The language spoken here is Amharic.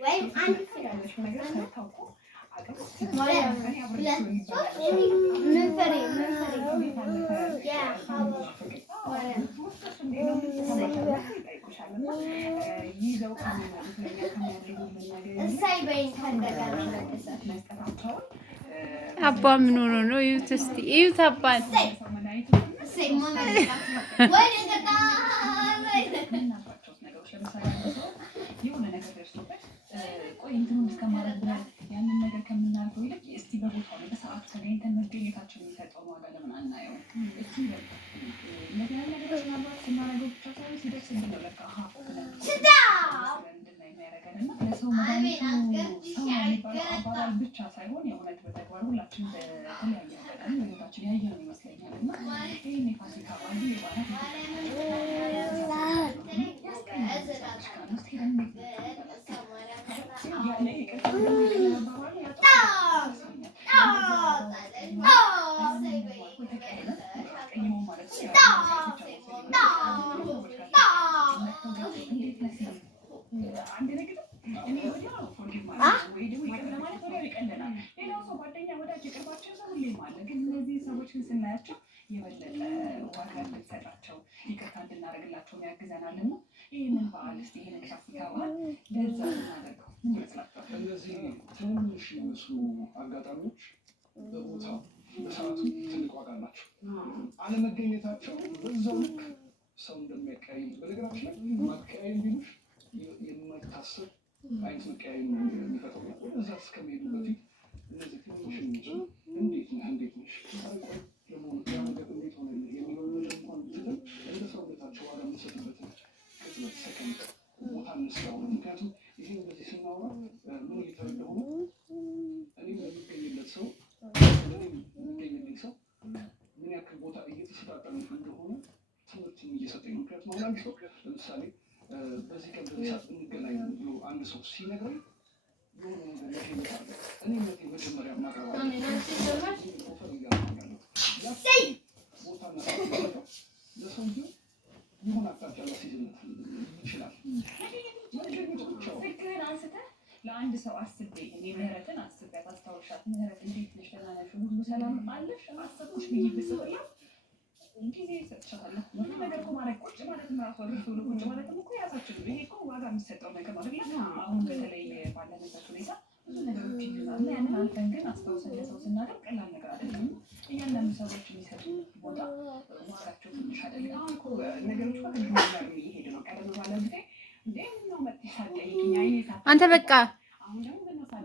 ወይም አንድ ፍሬ ነገር ታውቁ አባ ምን ሆኖ ነው? እዩት እስቲ እዩት አባን ያንን ነገር ከምናልፈው ይልቅ እስቲ በቦታው ላይ በሰዓቱ ተገኝተን መገኘታችን የሚሰጠውን ዋጋ ለምን አናየው? እስቲ ነገር ምናልባት ስናደርገው ብቻ ሳይሆን ሲደርስልን ነው ለካ እንድናይ የሚያደርገን እና ለሰው መድኃኒቱ ሰው የሚባለው አባባል ብቻ ሳይሆን የእውነት በተግባር ሁላችን በተለያየ አጋጣሚ በህይወታችን ያየነው ይመስለኛል እና ይህን የፋሲካ በዓል የበዓላት ስናያቸው የበለጠ ዋጋ እንድንሰጣቸው ይቅርታ እንድናደርግላቸው ያግዘናል እና ይህንን በዓል እስኪ ይህንን ፋሲካ በዓል ለዛ እናደርገው ይመስላችኋል? እነዚህ ትንንሽ የሚመስሉ አጋጣሚዎች በቦታው በሰዓቱ ትልቅ ዋጋ አላቸው። አለመገኘታቸው በዛው ልክ ሰው እንደሚያቀያይም በነገራችን ላይ ማቀያየም ቢሉሽ የማይታሰብ አይነት መቀያየም የሚፈጥሩ እዛ እስከሚሄዱ በፊት እነዚህ ትንንሽ የሚመስሉ እንዴት ነህ እንዴት ነሽ ደግሞ ያ ነገር እንዴት ሆነ የሚለው ነገር እንኳን ብትል እንደ ሰውነታቸው ዋጋ የምንሰጥበትን ቅጽበት ሰከንድ ቦታ እንስራው። ምክንያቱም ይሄ እንደዚህ ስናወራ ምን እየተረዳሁ ነው? እኔም የሚገኝለት ሰው የሚገኝልኝ ሰው ምን ያክል ቦታ እየተሰጣጠነ እንደሆነ ትምህርትም እየሰጠኝ ነው። ምክንያቱም አሁን አንድ ሰው ለምሳሌ በዚህ ቀን በዚህ ሰዓት እንገናኝ ብሎ አንድ ሰው ሲነግረኝ የሆነ ነገር ያገኝታለ። እኔ መቴ መጀመሪያ ማቅረባ ኦፈር እያደረጋለሁ ቦታና ለሰውየው የሆነ አቅጣጫ ላስይዝለት ይችላል። ፍቅርን አንስተህ ለአንድ ሰው አስቤ እኔ ምህረትን አስቤያት አስታውሻት ምህረት እንዴት ነሽ ደህና ነሽ ሁሉ ሰላም አለሽ አሰብኩሽ ብዬ ብስጥላ ጊዜ ይሰጥሻለሁ። ብዙ ነገር እኮ ማለት ቁጭ ማለት ራሱ አድርሶ ቁጭ ማለት እኮ ያሳችን ይሄ እኮ ዋጋ የሚሰጠው ነገር ማለት ነው። አሁን በተለይ ባለንበት ሁኔታ ብዙ ነገሮች ይይዛሉ። ያንን አልፈን ግን አስታውሰን ለሰው ስናደርግ ቀላል ነገር አይደለም። እያንዳንዱ ሰዎች የሚሰጡ ቦታ ዋጋቸው ትንሽ አይደለም። አሁን እኮ ነገሮች ጋር ይሄድ ነው። ቀደም ባለ ጊዜ እንዴ ነው መጥተህ ሳትጠይቂኝ አይኔ አንተ በቃ